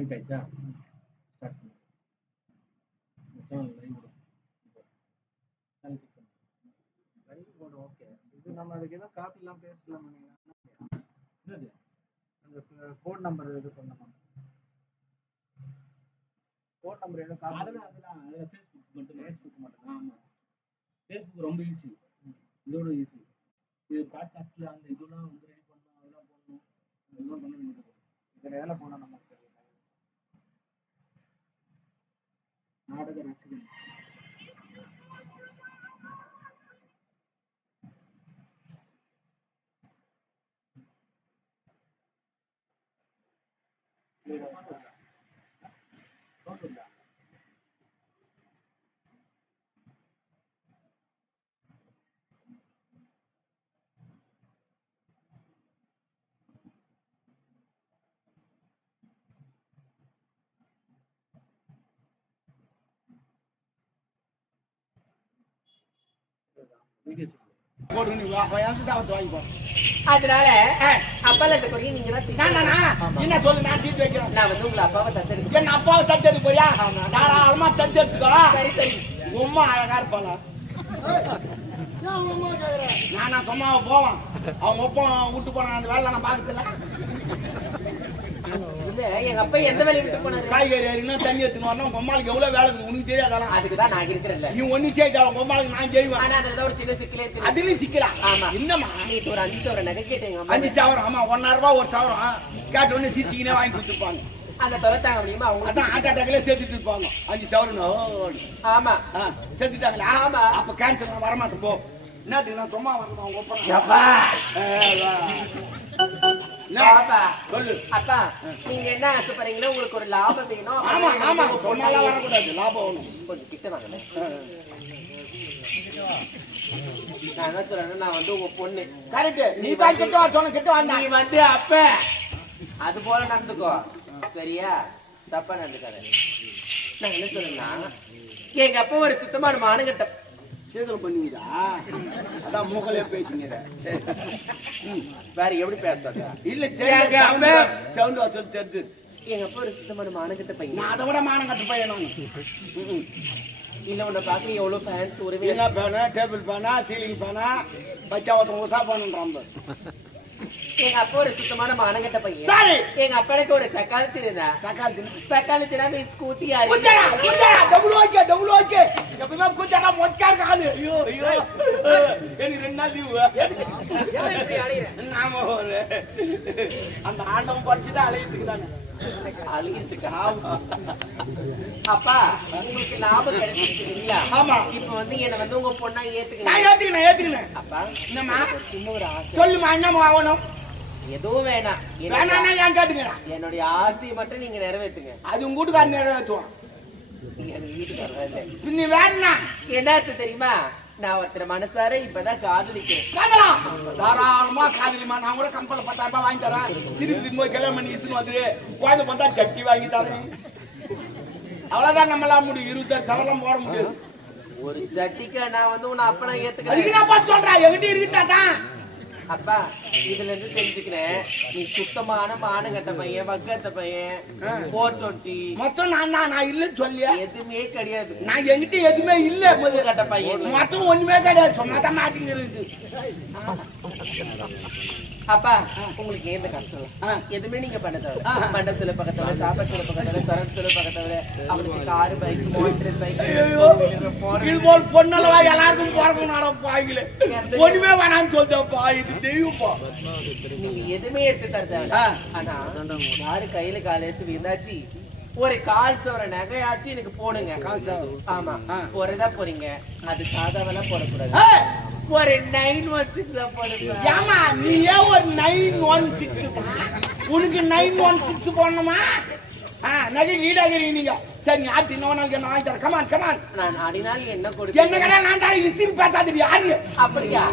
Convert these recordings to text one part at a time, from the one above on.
Connect ஆயிடுச்சா start பண்ணு channel live விடும் சேனல் செக் பண்ணு லைவ் போடு ஓகே இது நம்ம அதுக்கு ஏதோ காப்பிலாம் பேசலாம் என்னது அந்த கோட் நம்பர் இது பண்ணணும் கோட் நம்பர் ஏதோ காப்பி அதெல்லாம் அதெல்லாம் அதில் ஃபேஸ்புக் மட்டும் ஃபேஸ்புக் மட்டும் ஆமாம் ஃபேஸ்புக் ரொம்ப ஈஸி இதோட ஈஸி இது ப்ராட்காஸ்ட்டில் அந்த இதெல்லாம் வந்து ரெடி பண்ணணும் அதெல்லாம் பண்ணணும் அதெல்லாம் பண்ண வேண்டியது இதில் எதில் போனால் நமக்கு சவுண்ட் இல்ல வீடியோ சொல்லு போடு நீ வா வா, எந்த சாபத்தை வாங்கிக்கோ அதனால அப்பால இந்த பொண்ணு நீங்க. என்ன சொல்லு நான் தீர்த்து வைக்கிறேன். நான் வந்து உங்களை அப்பாவை தத்தெடுக்க என்ன அப்பாவை தத்தெடுத்து போறியா. தாராளமா தத்தெடுத்துக்கோ. சரி சரி. அம்மா அழகா இருப்பாளா? நானா சும்மாவை போவான். அவங்க ஒப்பா விட்டு போன அந்த வேலை நான் பாக்கல எங்க அப்பா எந்த வேலையை விட்டு போனாரு? காய்கறி அறிக்கணும் தண்ணி எடுத்துன்னு வரணும். உங்க அம்மாளுக்கு எவ்வளவு வேலை இருக்குது உனக்கு தெரியாதாலாம் அதுக்கு தான் நான் இருக்கிறேன்ல. நீ ஒண்ணு செய்யா உங்க அம்மாளுக்கு நான் செய்வேன். ஆனா அதுல ஒரு சின்ன சிக்கலே தெரியும் அதுலயும் சிக்கிறா ஆமா. என்னம்மா? நேற்று ஒரு அஞ்சு நகை அஞ்சு சவரம். ஆமா ஒன்னாயிரம் ரூபாய் ஒரு சவரம். கேட்ட உடனே சிரிச்சிக்கினே வாங்கி கொடுத்துருப்பாங்க. அந்த தொலை தாங்க முடியுமா அவங்க அதான் ஹார்ட் அட்டாக்ல சேர்த்துட்டு இருப்பாங்க. அஞ்சு சவரம் ஆமா. செத்துட்டாங்களா ஆமா. அப்ப கேன்சர் வரமாட்டேன் போ. என்னத்துக்கு நான் சும்மா வரணும் அவங்க அப்பா சொல்லு. நீங்க என்ன ஆசைப்படுறீங்களோ உங்களுக்கு ஒரு லாபம் வேணும். ஆமா ஆமா. வரக்கூடாது. லாபம் வேணும். கொஞ்சம் கிட்ட வாங்கல நான் என்ன சொல்றேன்னா நான் வந்து உங்க பொண்ணு. கரெக்ட் நீ தான் கிட்ட வா சொன்ன கிட்ட நீ வந்து அப்ப. அது போல நடந்துக்கோ. சரியா? தப்பா நடந்துக்காத. நான் என்ன சொல்றேன்னா எங்க அப்பா ஒரு சுத்தமான மானங்கட்ட சேதல் பண்ணுவீதா அதான் மூக்கலே பேசுங்க சரி. வேற எப்படி பேசுறது? இல்ல அப்பா? சவுண்ட் சொல்லி தெரிஞ்சு. எங்க அப்பா ஒரு சுத்தமான மானங்கட்ட பையன். நான் அதை விட மானம் கட்டு பையன் நான். ம்ம். இல்ல உன்னை பார்க்க எவ்வளவு ஃபேன்ஸ் உறவே என்ன பேனா டேபிள் பேனா சீலிங் பேனா பச்சா ஒருத்தன் உசா பண்ணுறான் எங்க அப்பா ஒரு சுத்தமான மானங்கட்ட பையன். சரி. எங்க அப்பா எனக்கு ஒரு தக்காளி திருந்தா சக்கால் தின்னு. தக்காளி தினா மீன்ஸ் கூத்தி குச்சடா குச்சடா டபுள் ஓகே டபுள் ஓகே எப்பவுமே குச்சடா மொச்சா காலு ஐயோ ஐயோ. எனக்கு ரெண்டு நாள் லீவு நாம ஒரு அந்த ஆண்டவன் படிச்சுதான் அலையத்துக்கு தானே. அழுகிறதுக்கு அப்பா உங்களுக்கு லாபம் கிடைச்சிருக்கு இல்லையா? ஆமா. இப்ப வந்து என்ன வந்து உங்க பொண்ணா நான் ஏத்துக்கணும் ஏத்துக்கினேன் ஏத்துக்கினேன் அப்பா என்னம்மா? சின்ன ஒரு ஆசை. சொல்லுமா என்னம்மா ஆகணும்? எதுவும் வேணாம். வேணாம்னா ஏன் கேட்டுக்கிறேன் என்னுடைய ஆசையை மட்டும் நீங்க நிறைவேற்றுங்க அது உங்க வீட்டுக்காரர் நிறைவேற்றுவான். நீ வேணா. என்ன ஆசை தெரியுமா? நான் ஒருத்தர் மனசார இப்பதான் காதலிக்கிறேன். காதலாம். தாராளமா காதலிமா நான் கூட கம்பெனி பத்தாயிரம் ரூபாய் வாங்கி தரேன். திருப்பி திரும்ப கல்யாணம் பண்ணி இசுன்னு வந்துரு. குழந்தை பார்த்தா சட்டி வாங்கி தரேன். அவ்வளவுதான் நம்மளால முடியும். இருபத்தாறு சவரம் போட முடியாது. ஒரு ஜட்டிக்கு நான் வந்து உன்னை அப்பனா அதுக்கு ஏத்துக்கிறேன் நான் பார்த்து சொல்றேன். எங்கிட்ட இருக்குதாதான் அப்பா இதுல இருந்து தெரிஞ்சுக்கிறேன். நீ சுத்தமான மானங்கட்ட பையன் வக்கத்த பையன் போர் டுவெண்ட்டி மொத்தம் நான் தான் நான் இல்லைன்னு சொல்லியா? எதுவுமே கிடையாது. நான் எங்கிட்ட எதுவுமே இல்ல. முதல் கட்ட பையன். மொத்தம் ஒண்ணுமே கிடையாது. சும்மா தான் மாட்டிங்கிறது அப்பா உங்களுக்கு எந்த கஷ்டம் இல்ல. எதுவுமே நீங்க பண்ண தேவை ஆ. பண்ண சில பக்கத்துல சாப்பாடு சில பக்கத்துல சரக்கு சில பக்கத்துல அவனுக்கு காரு பைக் மோட்டர் போல் பொண்ணளவா எல்லாருக்கும் பிறக்கும் நாடம் பாய்களே. ஒண்ணுமே வேணாம்னு சொல்லிட்டப்பா இது தெய்வப்பா நீங்க எதுவுமே எடுத்து தர தேவை. ஆனா யாரு கையில காலேஜ் விந்தாச்சு ஒரு கால் சவர நகையாச்சு எனக்கு போடுங்க. ஆமா. போறதா போறீங்க. அது சாதாவெல்லாம் போடக்கூடாது. ஒரு நைன் ஒன் சிக்ஸ் போடுங்க ஏமா நீ ஏன் ஒரு நைன் ஒன் சிக்ஸ் உனக்கு நைன் ஒன் சிக்ஸ் போடணுமா? ஆ நகை ஈடாகிறீங்க நீங்க. சரி நீ ஆட்டி இன்னொரு நாளைக்கு நான் வாங்கி தரேன். கமான் கமான் நான் அடினால் என்ன என்ன கொடுப்பேன் கடை நான் தரேன் ரிசீவ் பேசாதீங்க யாரு அப்படியா?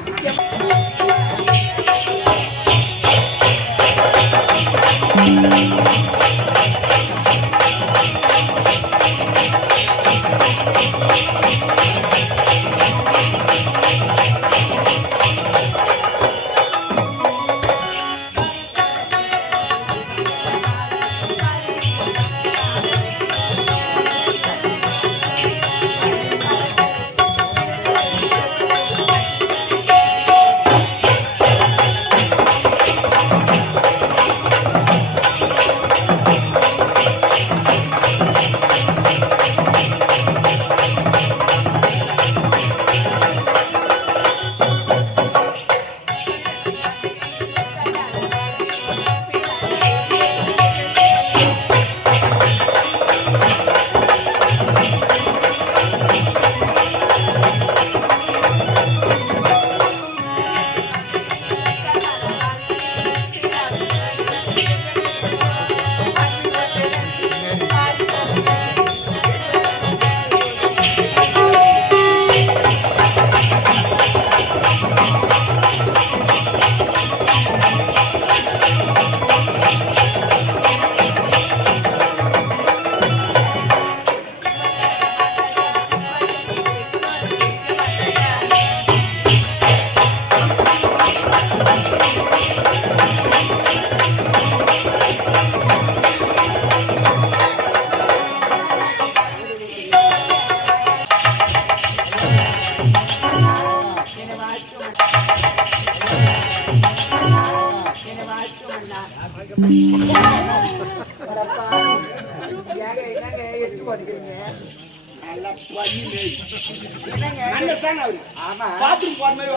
ஆமா. bathroom போற மாதிரி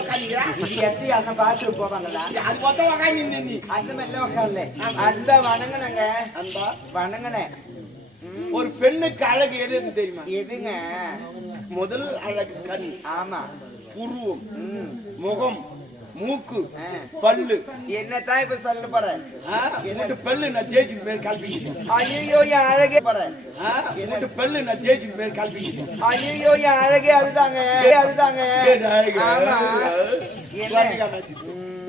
எப்படி அந்த பாத்ரூம் போவாங்களா? அது பார்த்தா உக்காந்துருந்த நீ. அந்த மாதிரிலாம் உட்கார்ல அந்த வணங்கினங்க அன்பா, வணங்கினேன் ஒரு பெண்ணுக்கு அழகு எது எது தெரியுமா? எதுங்க? முதல் அழகு கண். ஆமா. புருவம் முகம். மூக்கு. பல்லு என்னத்தான் இப்ப சொல்ல போறேன் ஆ, உன்கிட்ட பல்லு நான் ஜெயிச்சு பேர் கல்பிக்கிறேன் ஐயோ என் அழகே போறேன் ஆ, உன்கிட்ட பல்லு நான் ஜெயிச்சு பேர் கல்பிக்கிறேன் ஐயோ என் அழகே அதுதாங்க அதுதாங்க? ஆமா என்ன.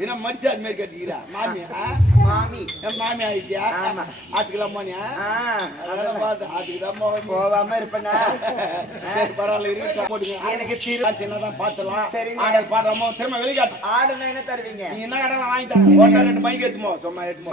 என்ன மனுஷன் அது மாதிரி கட்டிக்கிறா. மாமியா மாமி. என் மாமி ஆயிட்டியா. ஆத்துக்கலாம் போனியா? அதெல்லாம். பார்த்து ஆத்துக்குதான் போகாம இருப்பேனா? சரி பரவாயில்ல இருக்கு போட்டுங்க. எனக்கு திரு சின்னதான் பார்த்துலாம் சரிங்க. ஆடல் பாடுறோமோ திரும்ப வெளிக்காட்டு. ஆடுனா என்ன தருவீங்க? நீ என்ன கடை வாங்கி தரேன்? ரெண்டு மைக்கு எடுத்துமோ சும்மா மைக்